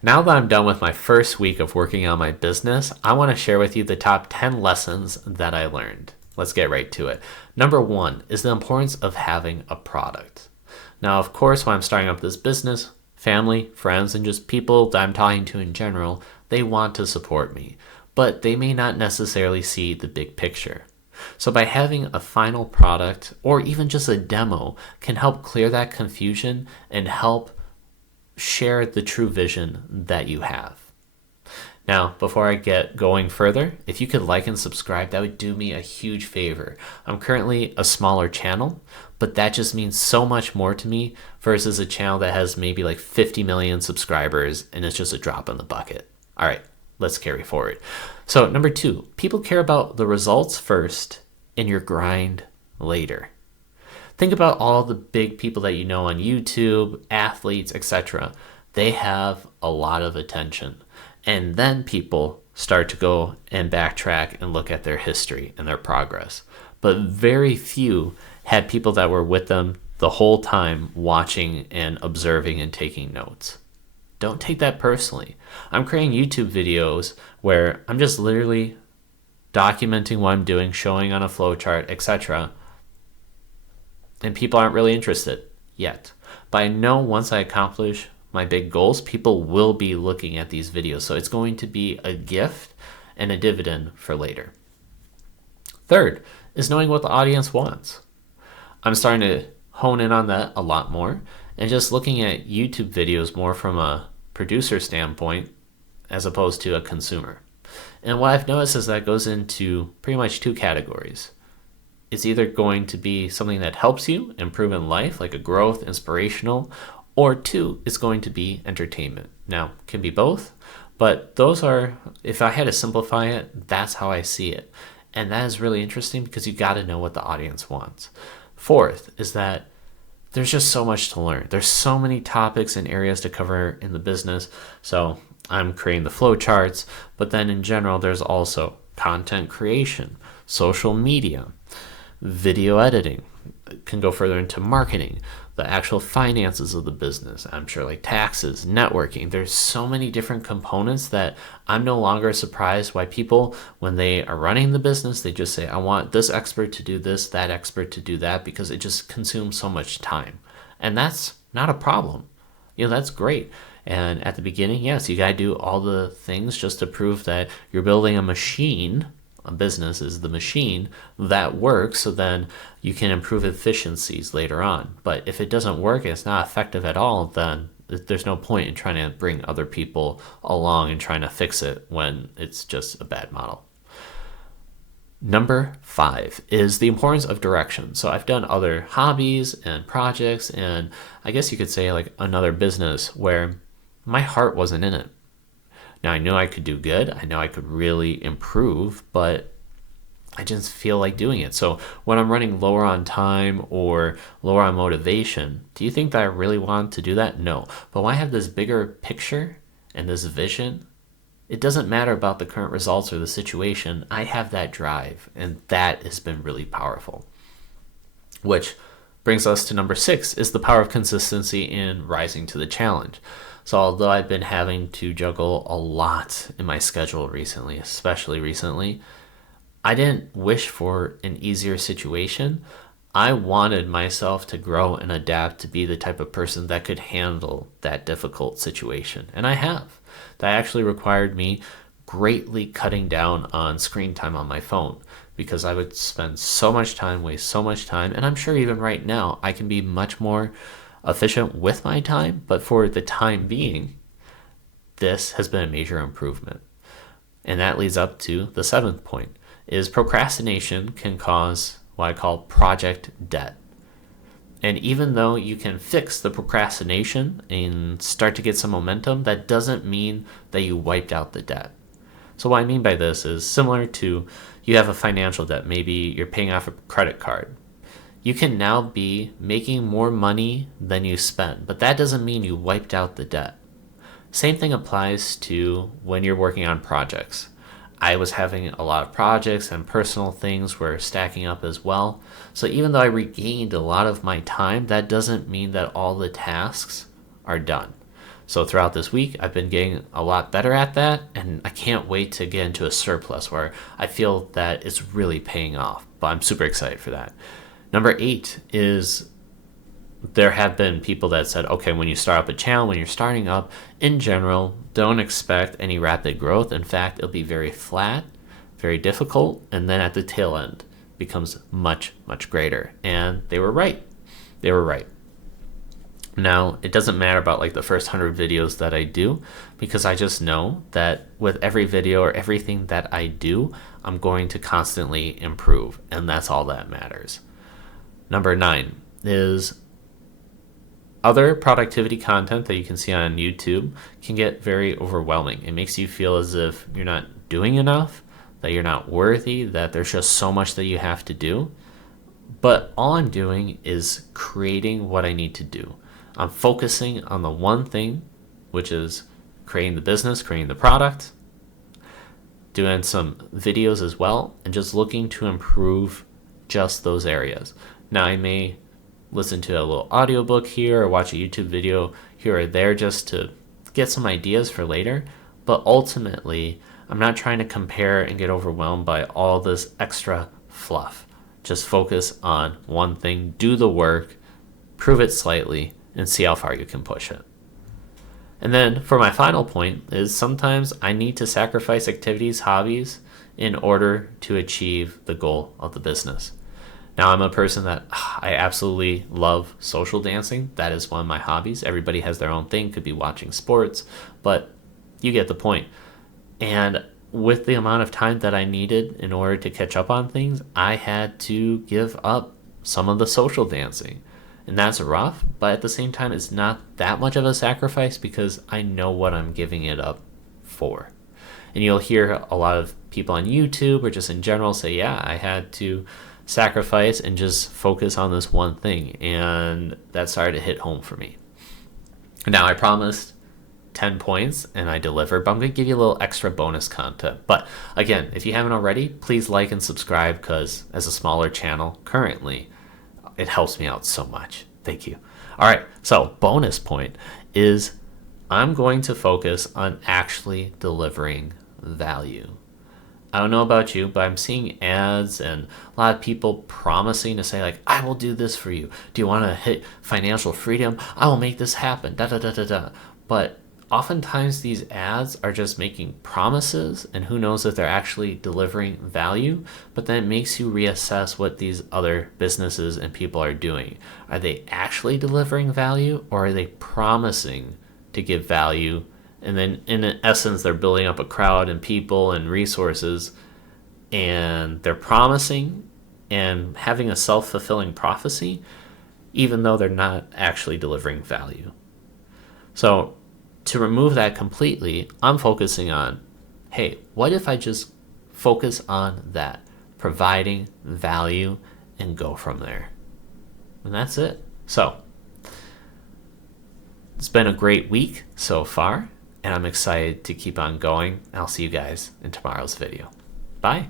Now that I'm done with my first week of working on my business, I want to share with you the top 10 lessons that I learned. Let's get right to it. Number one is the importance of having a product. Now, of course, when I'm starting up this business, family, friends, and just people that I'm talking to in general, they want to support me, but they may not necessarily see the big picture. So by having a final product or even just a demo can help clear that confusion and help share the true vision that you have. Now, before I get going further, if you could like and subscribe, that would do me a huge favor. I'm currently a smaller channel, but that just means so much more to me versus a channel that has maybe like 50 million subscribers and it's just a drop in the bucket. All right, let's carry forward. So number two, people care about the results first and your grind later. Think about all the big people that you know on YouTube, athletes, etc. They have a lot of attention. And then people start to go and backtrack and look at their history and their progress. But very few had people that were with them the whole time watching and observing and taking notes. Don't take that personally. I'm creating YouTube videos where I'm just literally documenting what I'm doing, showing on a flowchart, etc. And people aren't really interested yet. But I know once I accomplish my big goals, people will be looking at these videos. So it's going to be a gift and a dividend for later. Third is knowing what the audience wants. I'm starting to hone in on that a lot more and just looking at YouTube videos more from a producer standpoint as opposed to a consumer. And what I've noticed is that goes into pretty much two categories. It's either going to be something that helps you improve in life, like a growth, inspirational, or two, it's going to be entertainment. Now, it can be both, but those are, if I had to simplify it, that's how I see it. And that is really interesting because you got to know what the audience wants. Fourth is that there's just so much to learn. There's so many topics and areas to cover in the business. So I'm creating the flow charts, but then in general, there's also content creation, social media, video editing. It can go further into marketing, the actual finances of the business. I'm sure like taxes, networking. There's so many different components that I'm no longer surprised why people, when they are running the business, they just say, I want this expert to do this, that expert to do that, because it just consumes so much time. And that's not a problem. That's great. And at the beginning, yes, you got to do all the things just to prove that you're building a machine. A business is the machine that works, so then you can improve efficiencies later on. But if it doesn't work and it's not effective at all, then there's no point in trying to bring other people along and trying to fix it when it's just a bad model. Number 5 is the importance of direction. So I've done other hobbies and projects, and I guess you could say like another business where my heart wasn't in it. Now, I knew I could do good. I know I could really improve, but I just feel like doing it. So when I'm running lower on time or lower on motivation, do you think that I really want to do that? No. But when I have this bigger picture and this vision, it doesn't matter about the current results or the situation. I have that drive, and that has been really powerful. Which brings us to number 6, is the power of consistency in rising to the challenge. So although I've been having to juggle a lot in my schedule recently, especially recently, I didn't wish for an easier situation. I wanted myself to grow and adapt to be the type of person that could handle that difficult situation. And I have. That actually required me greatly cutting down on screen time on my phone because I would spend so much time, waste so much time. And I'm sure even right now, I can be much more efficient with my time, but for the time being, this has been a major improvement. And that leads up to the 7th point, is procrastination can cause what I call project debt. And even though you can fix the procrastination and start to get some momentum, that doesn't mean that you wiped out the debt. So what I mean by this is similar to you have a financial debt. Maybe you're paying off a credit card. You can now be making more money than you spend, but that doesn't mean you wiped out the debt. Same thing applies to when you're working on projects. I was having a lot of projects and personal things were stacking up as well. So even though I regained a lot of my time, that doesn't mean that all the tasks are done. So throughout this week, I've been getting a lot better at that, and I can't wait to get into a surplus where I feel that it's really paying off. But I'm super excited for that. Number 8 is there have been people that said, okay, when you start up a channel, when you're starting up, in general, don't expect any rapid growth. In fact, it'll be very flat, very difficult, and then at the tail end becomes much, much greater. And they were right. They were right. Now, it doesn't matter about like the first 100 videos that I do, because I just know that with every video or everything that I do, I'm going to constantly improve, and that's all that matters. Number 9 is other productivity content that you can see on YouTube can get very overwhelming. It makes you feel as if you're not doing enough, that you're not worthy, that there's just so much that you have to do. But all I'm doing is creating what I need to do. I'm focusing on the one thing, which is creating the business, creating the product, doing some videos as well, and just looking to improve just those areas. Now, I may listen to a little audiobook here or watch a YouTube video here or there just to get some ideas for later, but ultimately, I'm not trying to compare and get overwhelmed by all this extra fluff. Just focus on one thing, do the work, prove it slightly, and see how far you can push it. And then for my final point is sometimes I need to sacrifice activities, hobbies, in order to achieve the goal of the business. Now, I'm a person that I absolutely love social dancing. That is one of my hobbies. Everybody has their own thing, could be watching sports, but you get the point. And with the amount of time that I needed in order to catch up on things, I had to give up some of the social dancing. And that's rough, but at the same time, it's not that much of a sacrifice because I know what I'm giving it up for. And you'll hear a lot of people on YouTube or just in general say, yeah, I had to sacrifice and just focus on this one thing. And that started to hit home for me. Now, I promised 10 points and I delivered, but I'm going to give you a little extra bonus content. But again, if you haven't already, please like and subscribe because as a smaller channel currently, it helps me out so much. Thank you. All right, so bonus point is I'm going to focus on actually delivering value. I don't know about you, but I'm seeing ads and a lot of people promising to say like, I will do this for you. Do you want to hit financial freedom? I will make this happen. Da da da da da. But oftentimes these ads are just making promises, and who knows if they're actually delivering value, but then it makes you reassess what these other businesses and people are doing. Are they actually delivering value, or are they promising to give value? And then in essence, they're building up a crowd and people and resources, and they're promising and having a self-fulfilling prophecy, even though they're not actually delivering value. So to remove that completely, I'm focusing on, hey, what if I just focus on that, providing value, and go from there? And that's it. So it's been a great week so far, and I'm excited to keep on going. I'll see you guys in tomorrow's video. Bye.